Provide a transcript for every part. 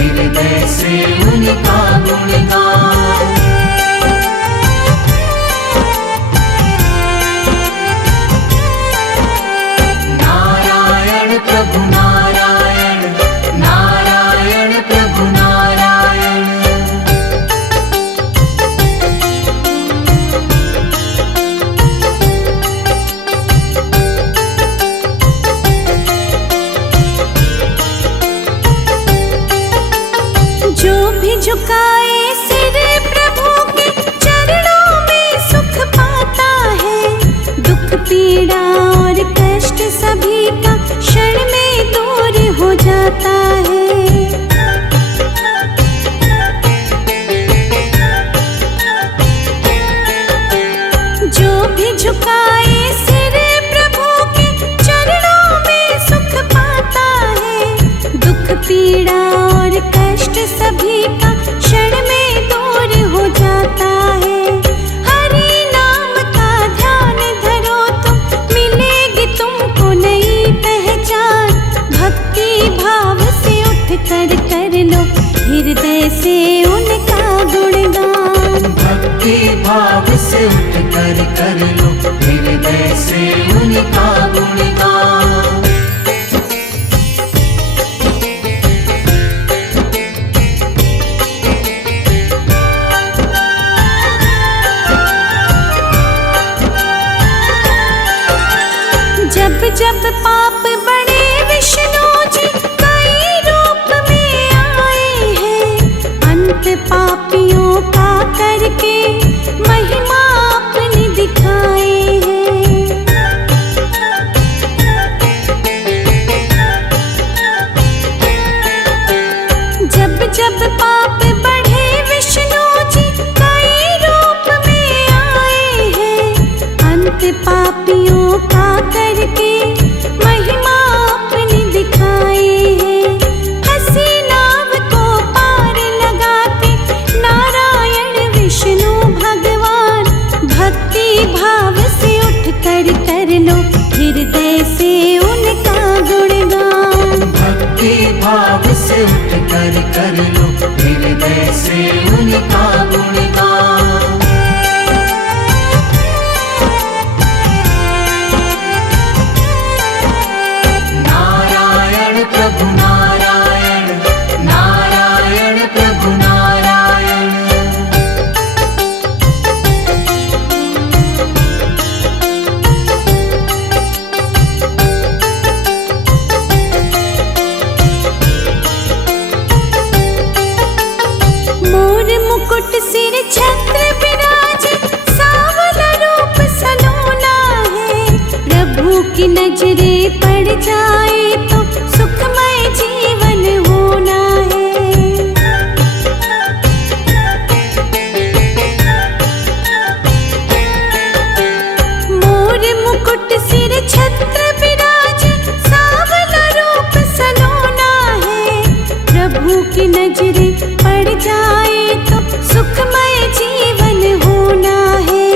हृदय से उनका गुणगान। नारायण प्रभु नारायण, नारायण प्रभु नारायण। जो भी झुकाए सिर प्रभु के चरणों में सुख पाता है। दुख पीड़ा और कष्ट सभी का क्षण में दूर हो जाता है। जो भी झुकाए सिर प्रभु के चरणों में सुख पाता है। दुख पीड़ा और कष्ट सभी का क्षण में दूर हो जाता है। हरि नाम का ध्यान धरो तुम, मिलेगी तुमको नई पहचान। भक्ति भाव से उठ कर लो हृदय से उनका गुणगान। भक्ति भाव से उठ कर लो हृदय से उनका गुणगान। जब जब पाप बड़े विष्णु जी कई रूप में आए हैं। अंत पापियों का करके महिमा अपनी दिखाए हैं। जब जब पाप बढ़े विष्णु जी कई रूप में आए हैं। अंत पापियों का करके महिमा अपनी दिखाए हैं। हंसी नाव को पार लगाते नारायण विष्णु भगवान। भक्ति भाव से उठ कर लो हृदय से उनका गुणगान। भक्ति भाव से उठ कर लो हृदय से उनका गुणगान। नारायण प्रभु नारायण, नारायण प्रभु नारायण। मोर मुकुट सिर छत्र विराजे, सांवला रूप सलोना है। प्रभु की नजरे पड़ जाए तो सुखमय जीवन होना है। मोर मुकुट सिर छत्र विराजे, सांवला रूप सलोना है। प्रभु की नजरे पड़ जाए तो सुखमय जीवन होना है।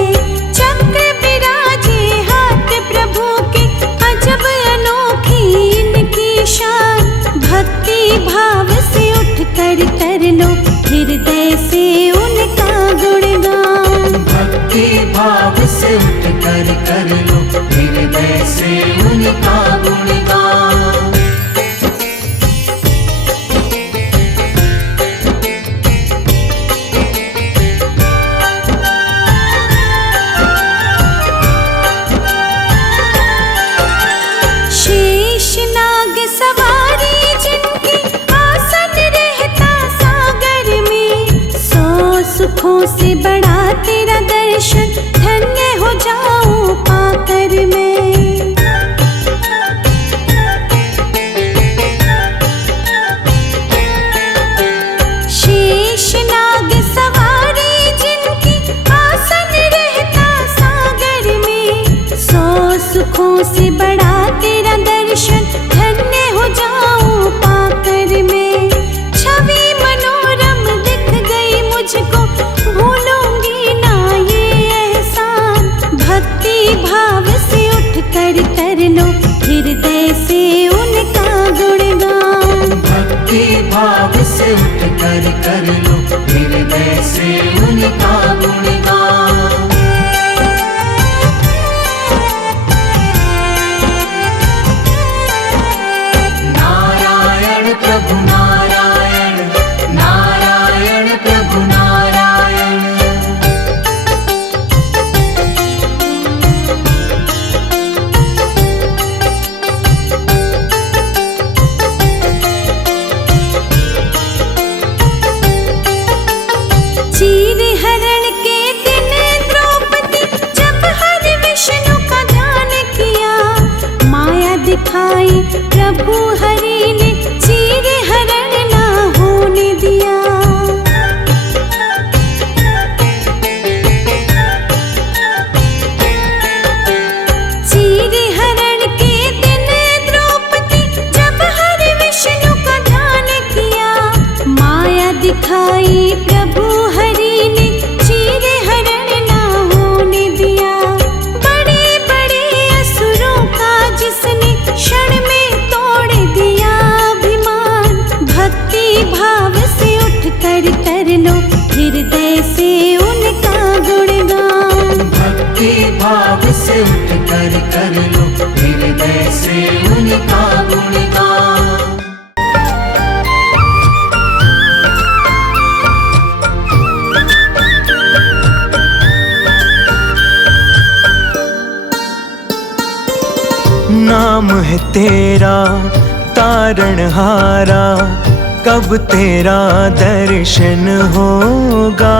चक्र विराजे हाथ प्रभु के, अजब अनोखी इनकी शान। भक्ति भाव से उठ कर लो हृदय से उनका गुणगान। भक्ति भाव से उठ कर लो हृदय से उनका गुणगान। शेष नाग सवारी जिनकी, आसन रहता सागर में। 100 सुखों से बड़ा तेरा दर्शन, धन्य हो जाऊं पाकर मैं। शेष नाग सवारी जिनकी, आसन रहता सागर में। 100 सुखों से बड़ा तेरा दर्शन, धन्य हो जाऊं पाकर मैं। छवि मनोरम दिख गई मुझको, भूलूंगी ना ये एहसान। भक्ति भाव से उठ कर लो हृदय से उनका गुणगान। भक्ति भाव से उठ कर लो हृदय से उनका गुणगान। नारायण प्रभु नारायण, नारायण प्रभु नारायण। चीर हरण के दिन द्रौपदी जब हरि विष्णु का ध्यान किया, माया दिखाई प्रभु हरि ने चीर हरण ना होने दिया। चीर हरण के दिन द्रौपदी जब हरि विष्णु का ध्यान किया, माया दिखाई प्रभु हरि ने चीर हरण ना होने दिया। बड़े बड़े असुरों का जिसने क्षण में तोड़ दिया अभिमान, भक्ति भाव से उठ कर लो हृदय से उनका गुणगान। भक्ति भाव से उठ कर लो हृदय से उनका गुणगान। नाम है तेरा तारणहारा, कब तेरा दर्शन होगा।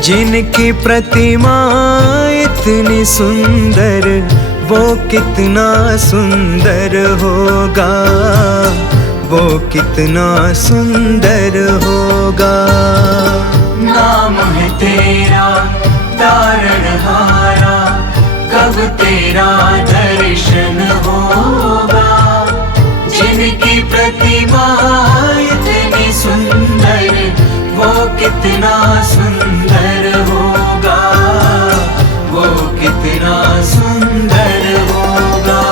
जिनकी प्रतिमा इतनी सुंदर, वो कितना सुंदर होगा, वो कितना सुंदर होगा। नाम है तेरा तारणहारा, कब तेरा दर्शन होगा। जिनकी प्रतिमा इतनी सुंदर, वो कितना सुंदर होगा, वो कितना सुंदर होगा।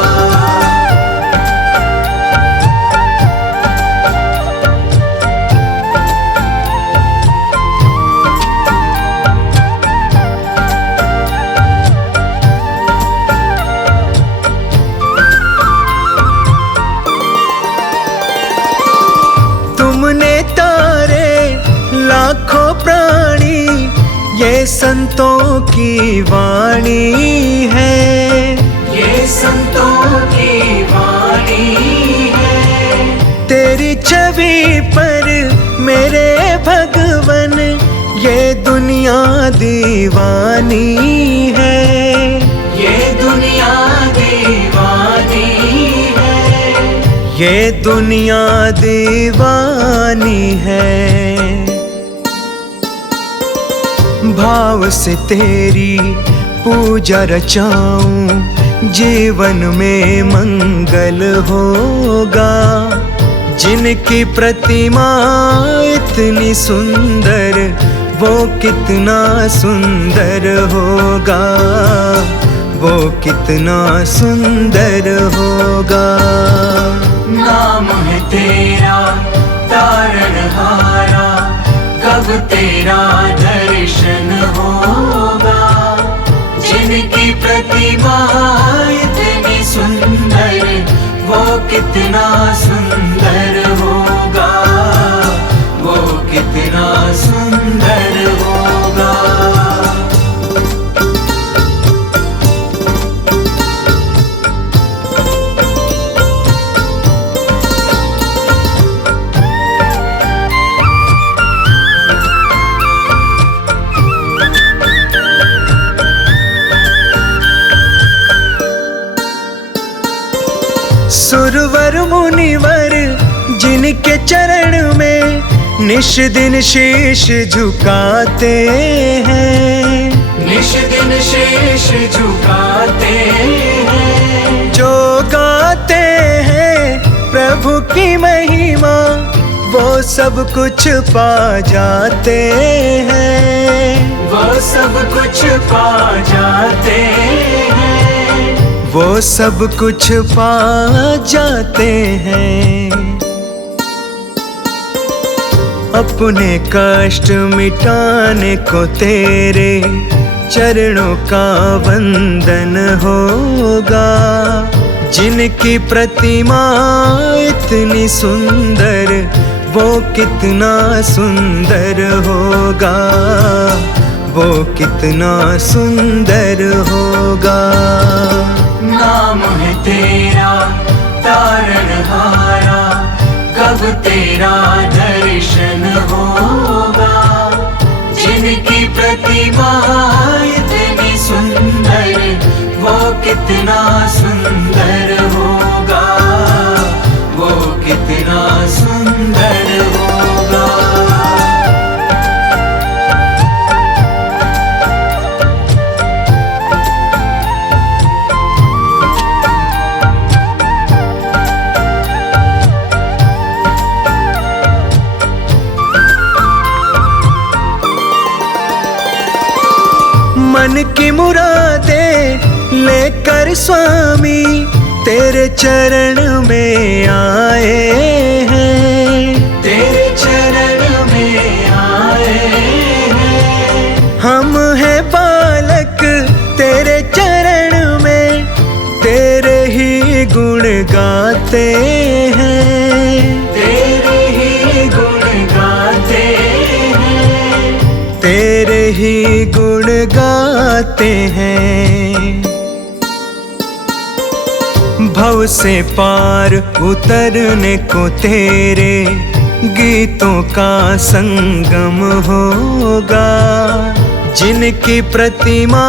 तुमने तारे लाखों प्राणी, ये संतों की वाणी है। ये संतों की वाणी है। तेरी छवि पर मेरे भगवन, ये दुनिया दीवानी है। ये दुनिया दीवानी है। ये दुनिया दीवानी है। भाव से तेरी पूजा रचाऊं, जीवन में मंगल होगा। जिनकी प्रतिमा इतनी सुंदर, वो कितना सुंदर होगा, वो कितना सुंदर होगा। नाम है तेरा तारणहारा, कब तेरा दर्शन होगा। जिनकी प्रतिमा इतनी सुंदर, वो कितना सुंदर होगा, वो कितना सुंदर होगा। सुरवर मुनिवर जिनके चरण में निश दिन शीश झुकाते हैं, निश दिन शीश झुकाते हैं। जो गाते हैं प्रभु की महिमा, वो सब कुछ पा जाते हैं, वो सब कुछ पा जाते हैं। वो सब कुछ पा जाते हैं। अपने कष्ट मिटाने को तेरे चरणों का वंदन होगा। जिनकी प्रतिमा इतनी सुंदर, वो कितना सुंदर होगा, वो कितना सुंदर होगा। नाम है तेरा तारणहारा, कब तेरा दर्शन होगा। जिनकी प्रतिमा इतनी सुंदर, वो कितना सुंदर होगा, वो कितना सुंदर होगा। मन की मुरादें लेकर स्वामी तेरे चरण में आए हैं, तेरे चरण में आए हैं। हम हैं बालक तेरे चरण में, तेरे ही गुण गाते हैं, तेरे ही गुण गाते हैं, तेरे ही गुण गाते हैं। भव से पार उतरने को तेरे गीतों का संगम होगा। जिनकी प्रतिमा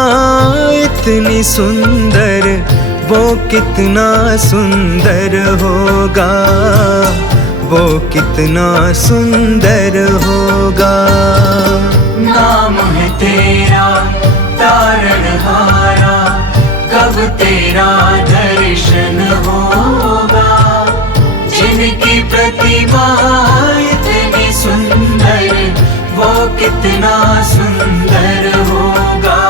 इतनी सुंदर, वो कितना सुंदर होगा, वो कितना सुंदर होगा। नाम है तेरा तारणहारा, कब तेरा दर्शन होगा। जिनकी प्रतिमा इतनी सुंदर, वो कितना सुंदर होगा,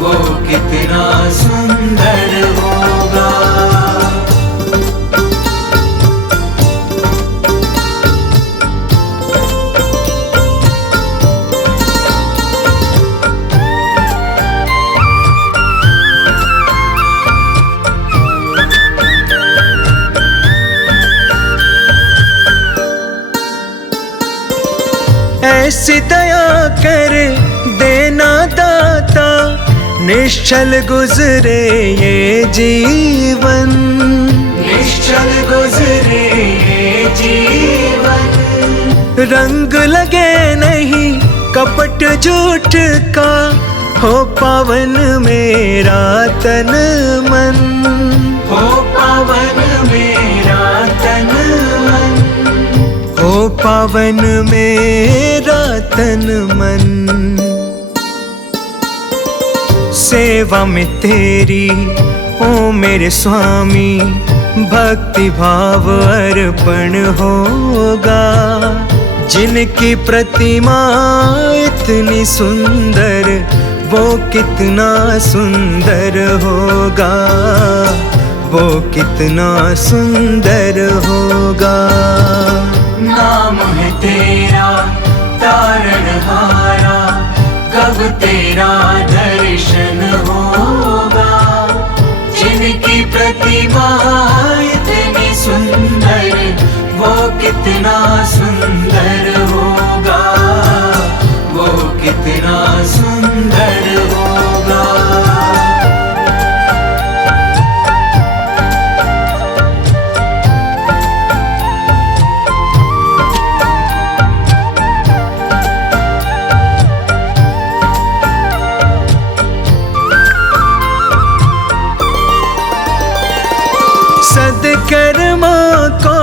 वो कितना सुंदर होगा। ऐसी दया कर देना दाता, निश्चल गुजरे ये जीवन, निश्चल गुजरे ये जीवन। रंग लगे नहीं कपट झूठ का, हो पावन मेरा तन मन, हो पावन मेरा तन मन, हो पावन मेरा तन मन। सेवा में तेरी ओ मेरे स्वामी, भक्ति भाव अर्पण होगा। जिनकी प्रतिमा इतनी सुंदर, वो कितना सुंदर होगा, वो कितना सुंदर होगा। नाम है तेरा तारणहारा, कब तेरा दर्शन होगा। जिनकी प्रतिमा इतनी सुंदर, वो कितना सुंदर होगा, वो कितना सुंदर होगा। सद्कर्मों को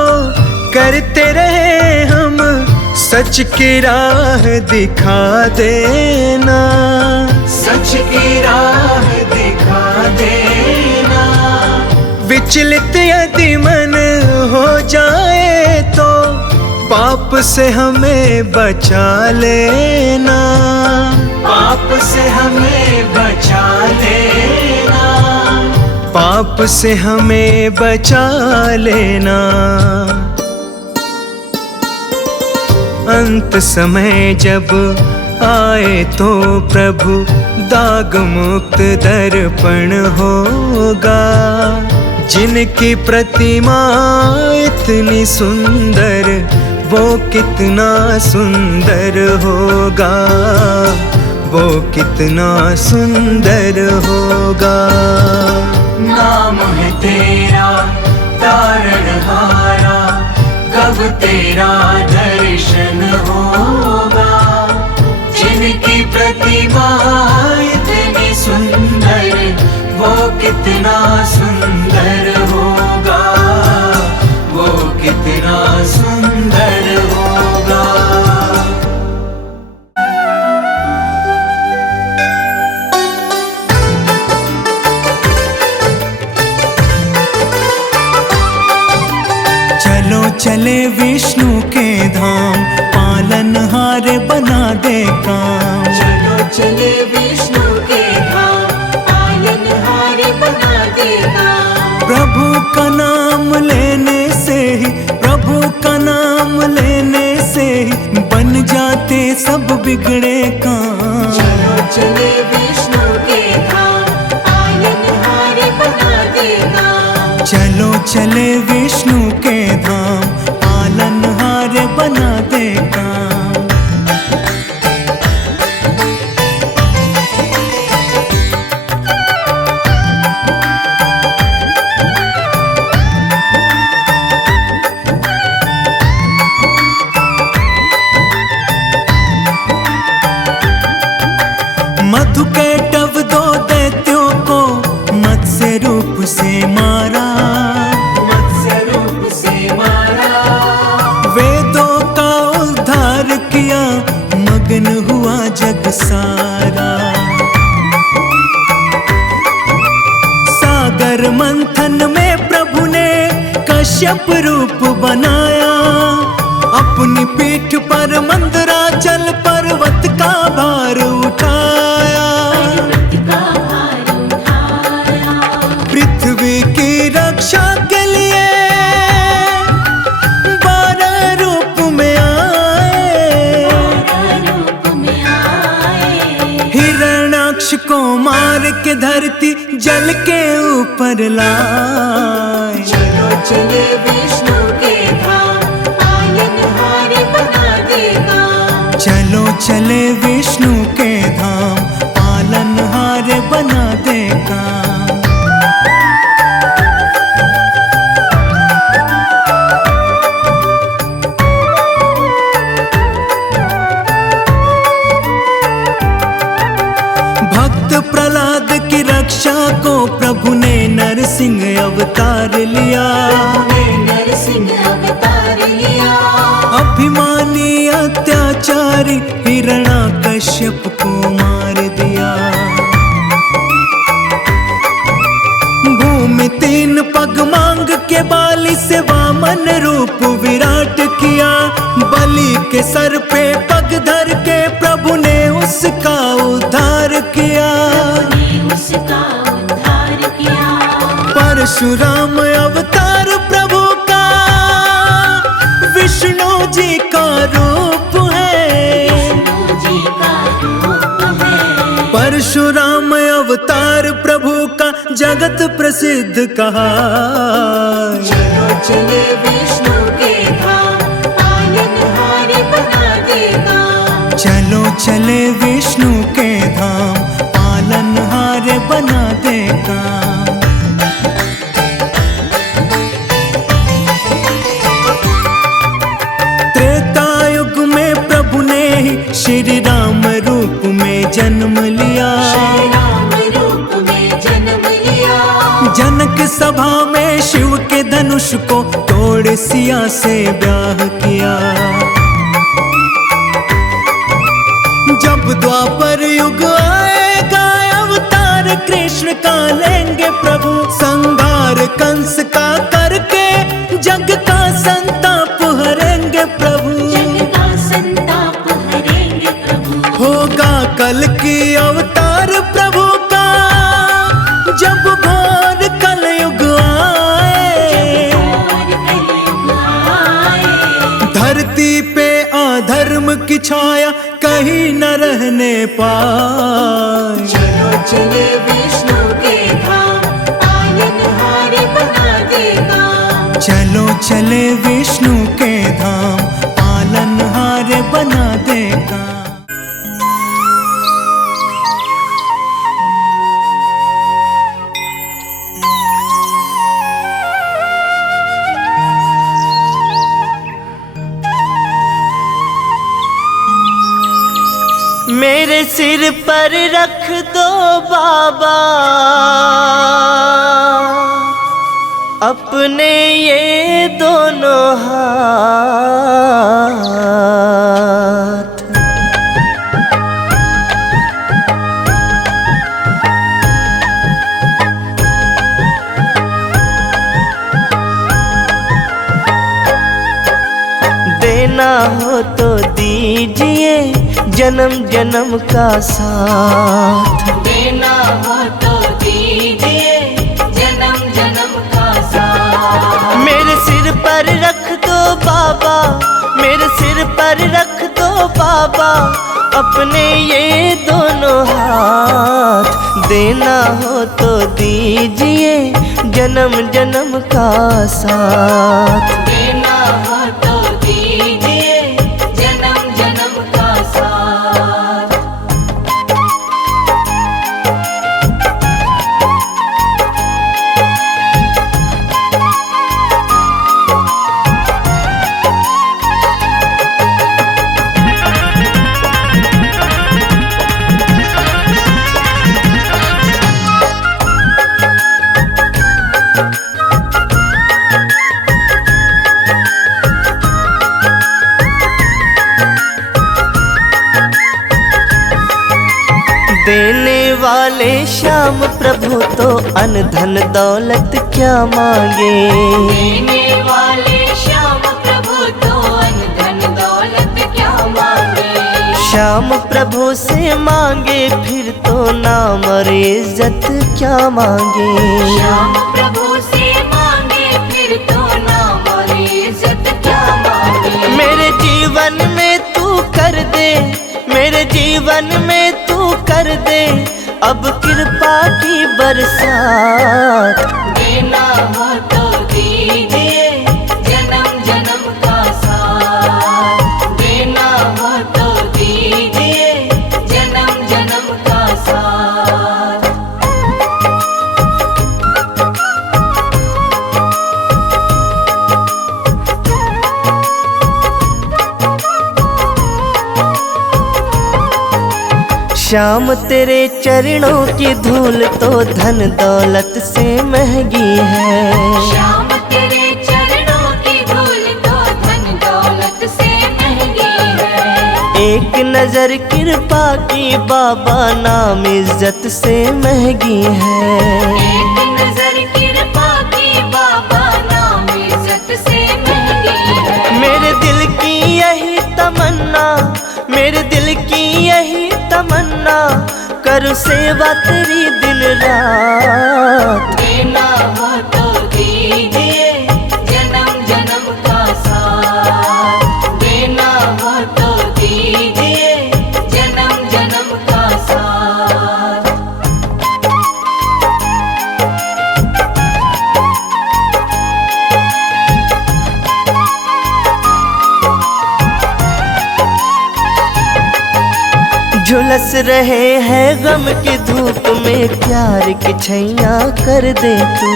करते रहे हम, सच की राह दिखा देना, सच की राह दिखा देना। विचलित यदि मन हो जाए तो, पाप से हमें बचा लेना, पाप से हमें बचा लेना, पाप से हमें बचा लेना। अंत समय जब आए तो प्रभु दाग मुक्त दर्पण होगा। जिनकी प्रतिमा इतनी सुंदर वो कितना सुंदर होगा, वो कितना सुंदर होगा। नाम है तेरा तारणहारा, कब तेरा दर्शन होगा। जिनकी प्रतिमा इतनी सुंदर वो कितना सुंदर होगा, वो कितना सुंदर होगा। चलो चले विष्णु के धाम, पालनहार बना दे काम। चलो चले विष्णु के धाम, पालनहार बना दे काम। प्रभु का नाम लेने से ही, प्रभु का नाम लेने से ही बन जाते सब बिगड़े काम। चलो चले विष्णु के धाम, पालनहार बना दे काम। चलो चले विष्णु के धाम, पालनहार बना दे काम। मधु के टव दो दैत्यों को मत्स्य रूप से मारा, मत्स्य रूप से मारा। वेदों का उद्धार किया, मगन हुआ जग सारा। सागर मंथन में प्रभु ने कश्यप रूप बनाया, अपनी पीठ पर मंदराचल पर्वत का भार उठाया। पृथ्वी की रक्षा के लिए 12 रूप में आए, हिरण्याक्ष को मार के धरती जल के ऊपर लाए। चलो चले विष्णु के धाम, पालनहार बना दे काम। चलो चले विष्णु के धाम, पालनहार बना दे काम। भक्त प्रहलाद की रक्षा को प्रभु ने नरसिंह अवतार लिया, नरसिंह अवतार लिया। अभिमानी अत्याचारी हिरण्याकश्यप को मार दिया। भूमि 3 पग मांग के बाली से वामन रूप विराट किया। बलि के सर पे पग धर के प्रभु ने उसका उद्धार किया, उसका उद्धार किया। परशुराम अवतार प्रभु का विष्णु जी का रूप है, विष्णु जी का रूप है। परशुराम अवतार प्रभु का जगत प्रसिद्ध कहा। चलो चले विष्णु के धाम, पालनहार बना दे काम। चलो चले विष्णु के धाम, पालनहार बना दे काम। त्रेता युग में प्रभु ने ही श्री राम रूप में जन्म लिया, श्री राम रूप में जन्म लिया। जनक सभा में शिव के धनुष को तोड़ सिया से ब्याह किया। जब द्वापर युग आएगा अवतार कृष्ण का लेंगे प्रभु, संहार कंस का करके जग का संताप हरेंगे प्रभु। जग का संताप हरेंगे प्रभु। होगा कल की अवतार प्रभु का, जब घोर कलयुग आए। और कलयुग आए। धरती पे की छाया कहीं न रहने पाए। चलो चले विष्णु के धाम, पालनहार बना देगा। चलो चले विष्णु के धाम, पालनहार बना देगा। मेरे सिर पर रख दो बाबा अपने ये दोनों हाथ। देना हो तो दीजिए जन्म जन्म का साथ। देना हो तो दीजिए जन्म जन्म का साथ। मेरे सिर पर रख दो बाबा, मेरे सिर पर रख दो बाबा अपने ये दोनों हाथ। देना हो तो दीजिए जन्म जन्म का साथ। देना हो तो दीजिए जन्म जन्म का साथ। देने वाले श्याम प्रभु तो अन्न धन दौलत क्या मांगे। देने वाले श्याम प्रभु तो अन्न धन दौलत क्या मांगे। श्याम प्रभु से मांगे फिर तो नाम और इज्जत क्या मांगे। श्याम प्रभु से मांगे फिर तो नाम और इज्जत क्या मांगे। मेरे जीवन में तू कर दे, मेरे जीवन में तू कर दे अब कृपा की बरसात। देना हो तो दीजिए जन्म जन्म का साथ। देना हो तो दीजिए जन्म जन्म का साथ। श्याम तेरे चरणों की धूल तो धन दौलत से महंगी है। श्याम तेरे चरणों की धूल तो धन दौलत से महंगी है। एक नजर कृपा की बाबा नाम इज्जत से महंगी है। एक नजर कृपा की बाबा नाम इज्जत से महंगी है। मेरे दिल की यही तमन्ना, मेरे दिल की यही तमन्ना करूं सेवा तेरी दिन रात। देना हो तो दीजिए जन्म जन्म का साथ। देना हो तो दीजिए जन्म जन्म का साथ। झुलस रहे हैं गम की धूप में प्यार की छैया कर दे तू।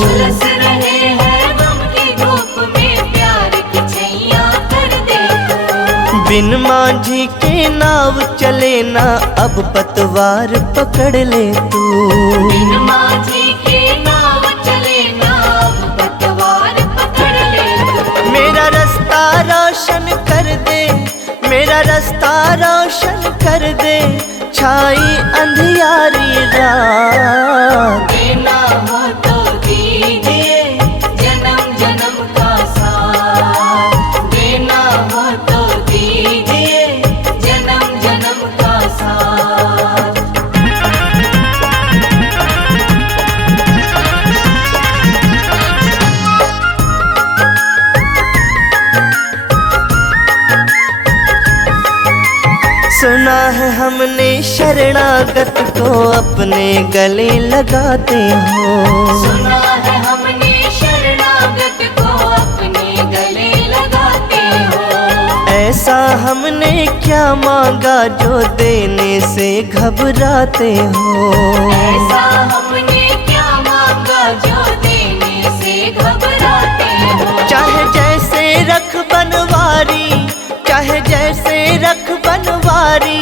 झुलस रहे हैं गम की धूप में प्यार की छैया कर दे तू। बिन मांझी के नाव चले ना अब पतवार पकड़ ले तू। बिन माझी के नाव चले ना अब पतवार पकड़ ले तू। मेरा रास्ता रोशन कर दे, मेरा रास्ता रोशन कर दे छाई अंधियारी रात। देना हो तो दीजिए जन्म जन्म का साथ। देना हो तो दीजिए जन्म जन्म का साथ। सुना है हमने शरणागत को अपने गले लगाते हो। सुना है हमने शरणागत को अपने गले लगाते हो। ऐसा हमने क्या मांगा जो देने से घबराते हो। ऐसा हमने क्या मांगा जो देने से घबराते हो। चाहे जैसे रख बनवारी, चाहे जैसे रख बनवारी,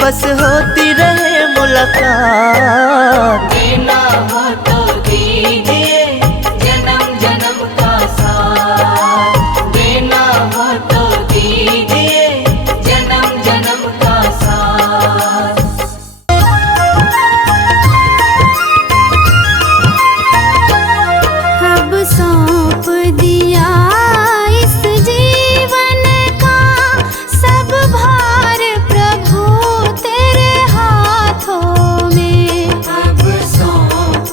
बस होती रहे मुलाकात। देना हो तो दीजिए जन्म जन्म का साथ। देना हो तो दीजिए जन्म जन्म का साथ। अब सौंप दिया इस जीवन का सब भार प्रभु तेरे हाथों में। अब सौंप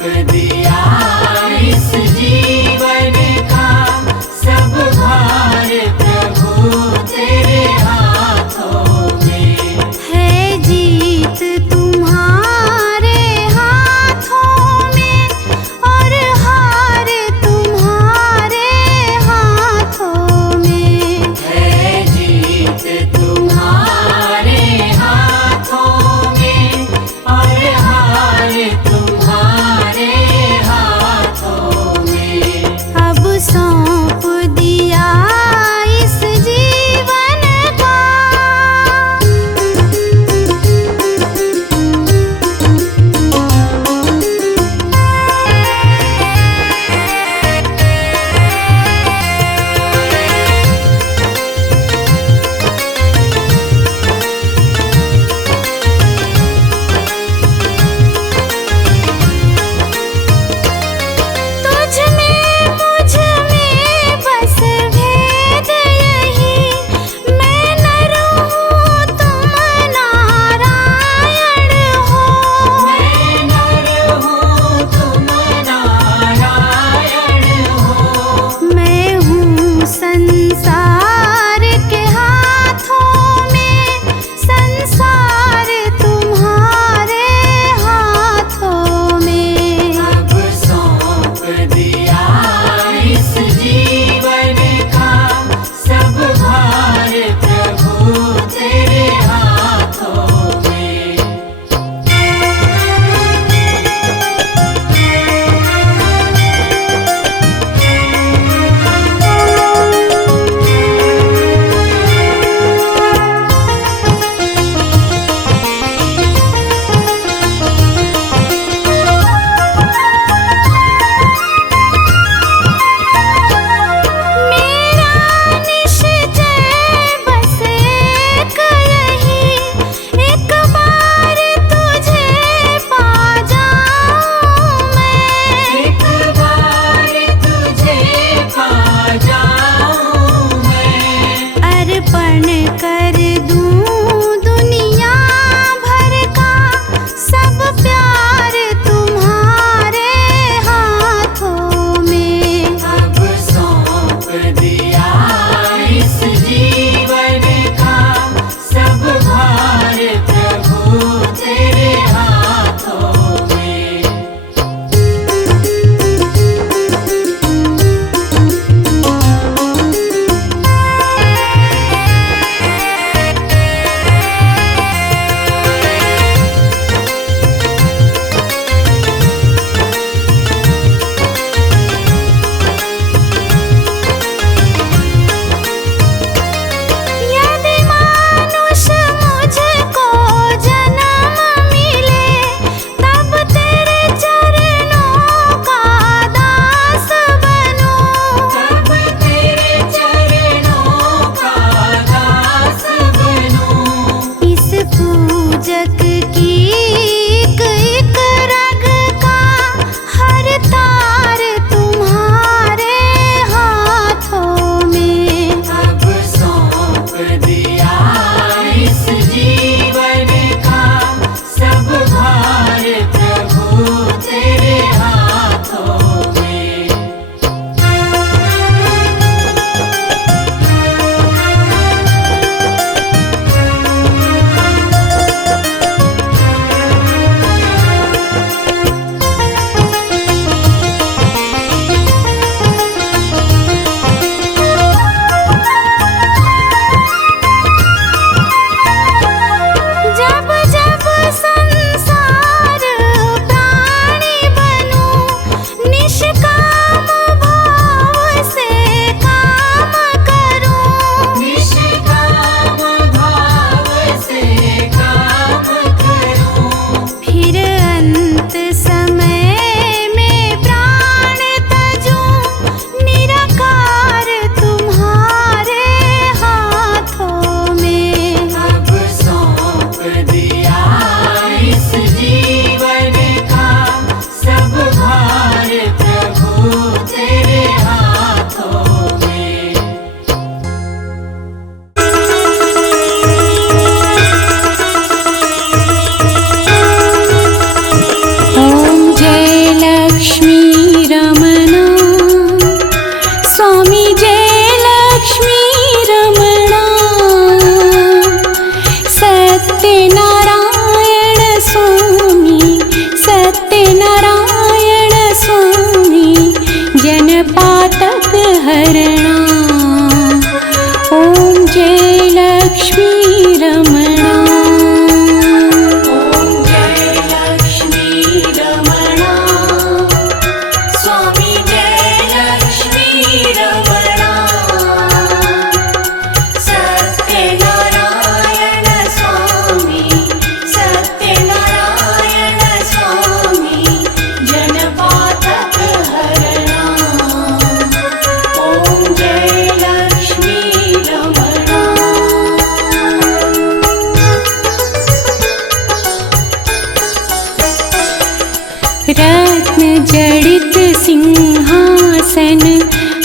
जड़ित सिंहासन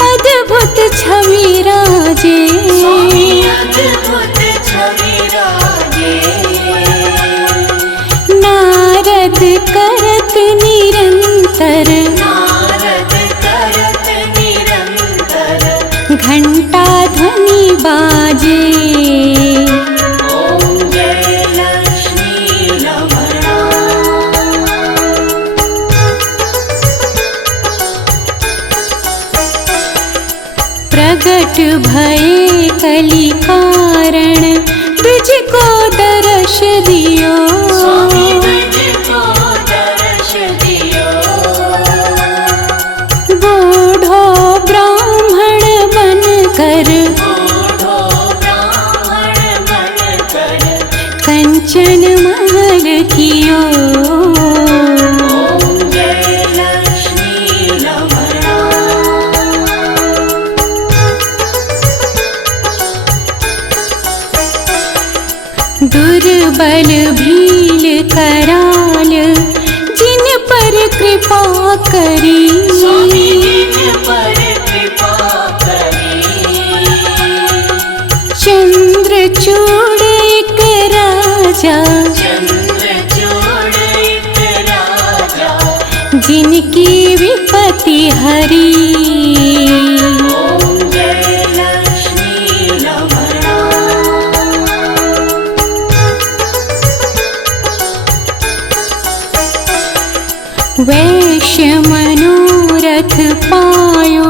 अद्भुत छवि राजे। अद्भुत छवि राजे। नारद करत निरंतर। नारद करत निरंतर। घंटा ध्वनि बाजे। ओम जय लक्ष्मी रमणा। प्रगट भये कलि कारण द्विज को दर्श दियो। स्वामी द्विज को दर्श दियो। बूढ़ो ब्राह्मण बनकर। बूढ़ो ब्राह्मण बनकर। कंचन महल कियो। ओम जय लक्ष्मी रमणा। दुर्बल भील कराल जिन पर कृपा करी। स्वामी जिन पर कृपा करी। चंद्रचूड़ एक राजा। चंद्रचूड़ एक राजा। जिनकी विपत्ति हरी। ओम जय लक्ष्मी रमणा। वैश्य मनोरथ पायो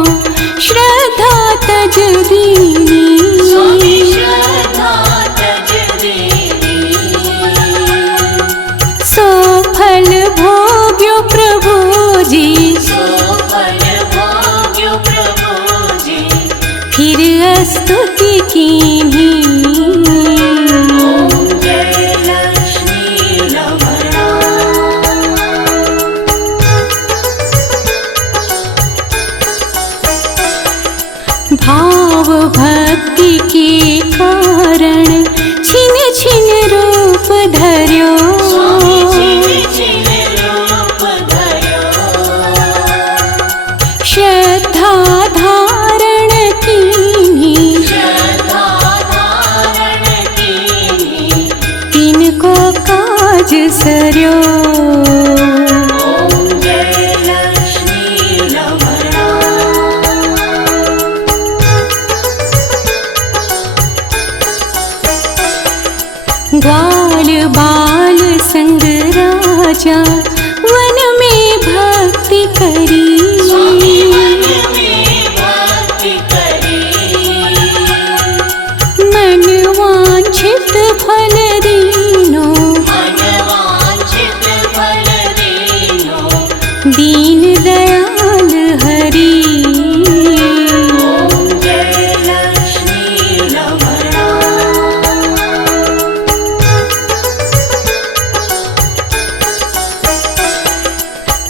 श्रद्धा तज दीनी। स्वामी श्रद्धा तज दीनी। सो फल भोग्यो प्रभु जी। सो फल भोग्यो प्रभु जी। फिर स्तुति कीन्ही। ओम जय लक्ष्मी रमणा। भाव भक्ति के कारण छिन छिन रूप धर्यो। स्वामी छिन छिन रूप धर्यो। श्रद्धा धारण कीन्ही। श्रद्धा धारण कीन्ही। तिनको काज सर्यो। ओम जय लक्ष्मी रमणा। ग्वाल बाल संग राजा वन में भक्ति करी। स्वामी मन में भक्ति करी। मन वांछित फल दीनो। मन वांछित फल दीनो। दीन दयाल हरि। ओम जय लक्ष्मी रमणा।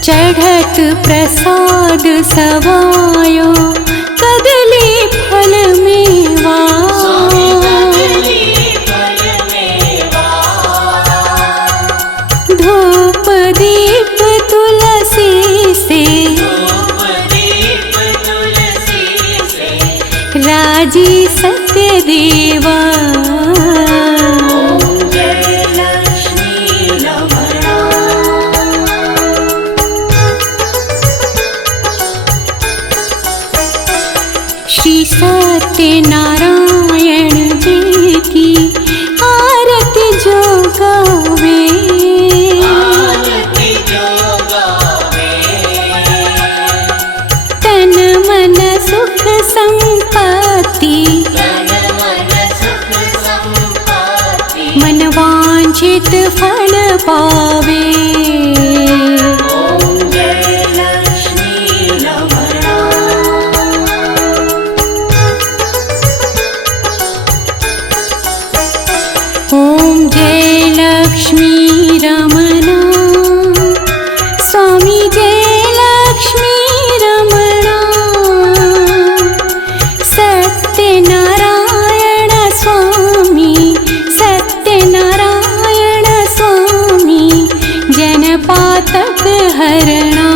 चढ़त प्रसाद सवायो कदली फल मेवा। स्वामी कदली फल मेवा। धूप दीप तुलसी से। धूप दीप तुलसी से। राजी सत्य देवा। ओम जय लक्ष्मी रमणा। श्री सत्यनारायण जी की आरती जो गावे। आरती जो गावे। तन मन सुख संपत्ति। तन मन सुख संपत्ति। मन वांछित फल पावे। ओम जय लक्ष्मी रमणा। ओम जय लक्ष्मी रमणा। स्वामी जय लक्ष्मी रमणा। सत्यनारायण स्वामी। सत्यनारायण स्वामी। जनपातक हरणा।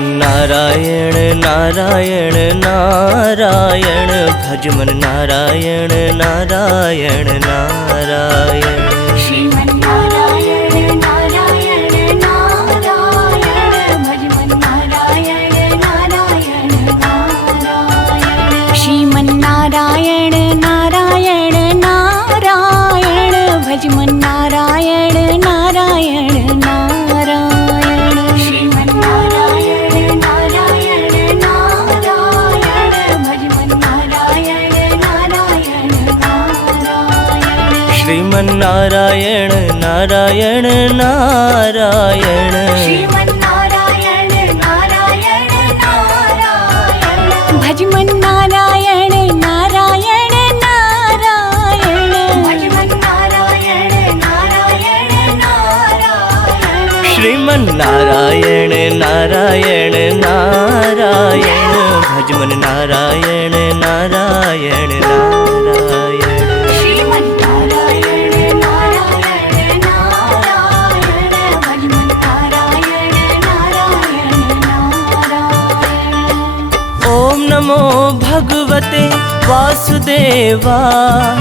श्रीमन नारायण नारायण नारायण भज मन नारायण नारायण नारायण श्रीमन नारायण नारायण नारायण भज मन नारायण नारायण नारायण श्रीमन नारायण नारायण नारायण भज मन नारायण नारायण नारायण श्रीमन नारायण नारायण नारायण भज मन नारायण नारायण नारायण श्रीमन नारायण नारायण नारायण श्रीमन नारायण नारायण नारायण भज मन नारायण नारायण नारायण भज मन नारायण नारायण नारायण श्रीमन नारायण नारायण नारायण भज मन नारायण नारायण नारायण श्रीमन नारायण नारायण नारायण भज मन नारायण नारायण नारायण ओम नमो भगवते वासुदेवाय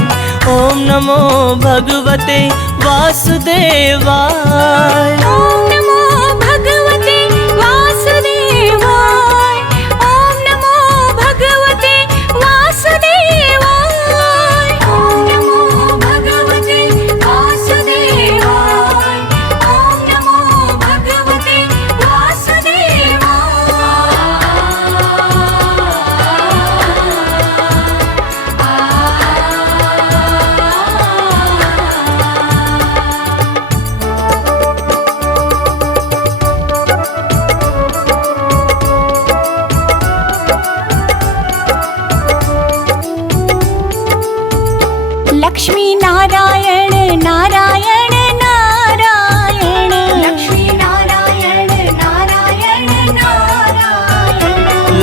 ओम नमो भगवते वासुदेवाय ओम नमो भगवते वासुदेवाय ओम नमो भगवते वासुदेवाय ओम नमो भगवते वासुदेवाय ओम नमो भगवते लक्ष्मी नारायण नारायण नारायण लक्ष्मी नारायण नारायण नारायण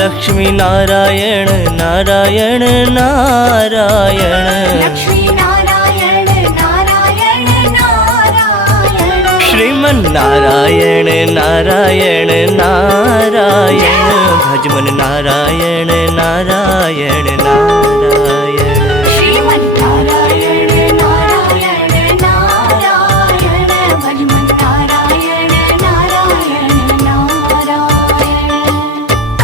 लक्ष्मी नारायण नारायण नारायण लक्ष्मी नारायण नारायण नारायण श्रीमन नारायण नारायण नारायण भज मन नारायण नारायण नारायण श्रीमन नारायण नारायण नारायण भज मन नारायण नारायण नारायण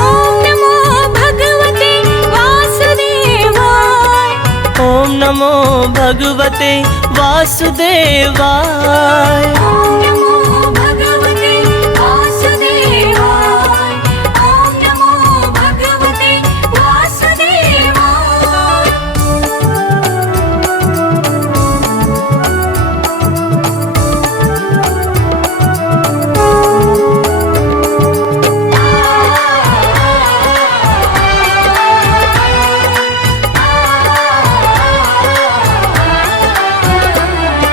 ओम नमो भगवते वासुदेवाय ओम नमो भगवते वासुदेवाय ओम नमो भगवते वासुदेवाय ओम नमो भगवते वासुदेवाय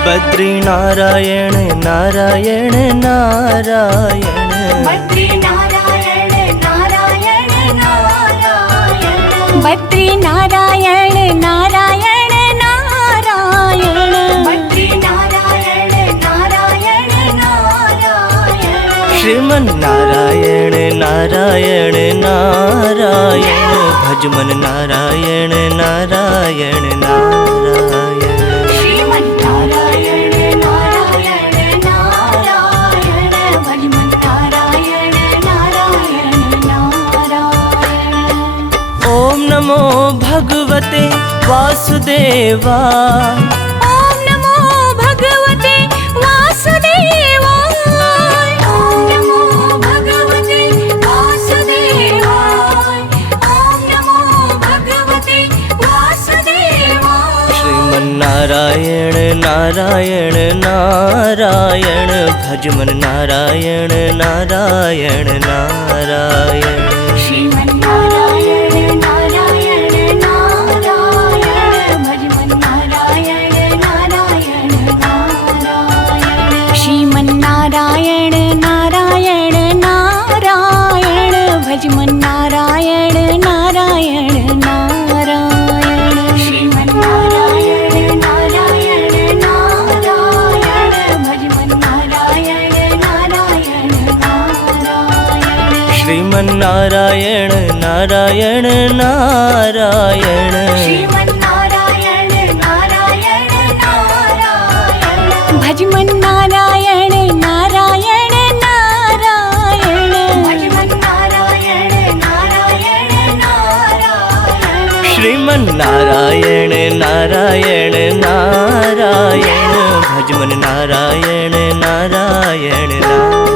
बद्री नारायण नारायण नारायण बद्री नारायण नारायण नारायण बद्री नारायण नारायण नारायण बद्री नारायण नारायण नारायण श्रीमन नारायण नारायण नारायण भज मन नारायण नारायण नारायण श्रीमन नारायण नारायण नारायण भज मन नारायण नारायण नारायण ओम नमो भगवते वासुदेवाय ओम नमो भगवते वासुदेवाय ओम नमो भगवते वासुदेवाय ओम नमो भगवते वासुदेवाय श्रीमन नारायण नारायण नारायण भज मन नारायण नारायण नारायण श्रीमन नारायण नारायण नारायण भज मन नारायण नारायण नारायण श्रीमन नारायण नारायण नारायण भज मन नारायण नारायण नारायण श्रीमन नारायण नारायण नारायण भज मन नारायण नारायण नारायण श्रीमन नारायण नारायण नारायण, श्रीमन नारायण नारायण नारायण, भजमन नारायण नारायण नारायण, भजमन नारायण नारायण नारायण, श्रीमन नारायण नारायण नारायण, भजमन नारायण नारायण नारायण।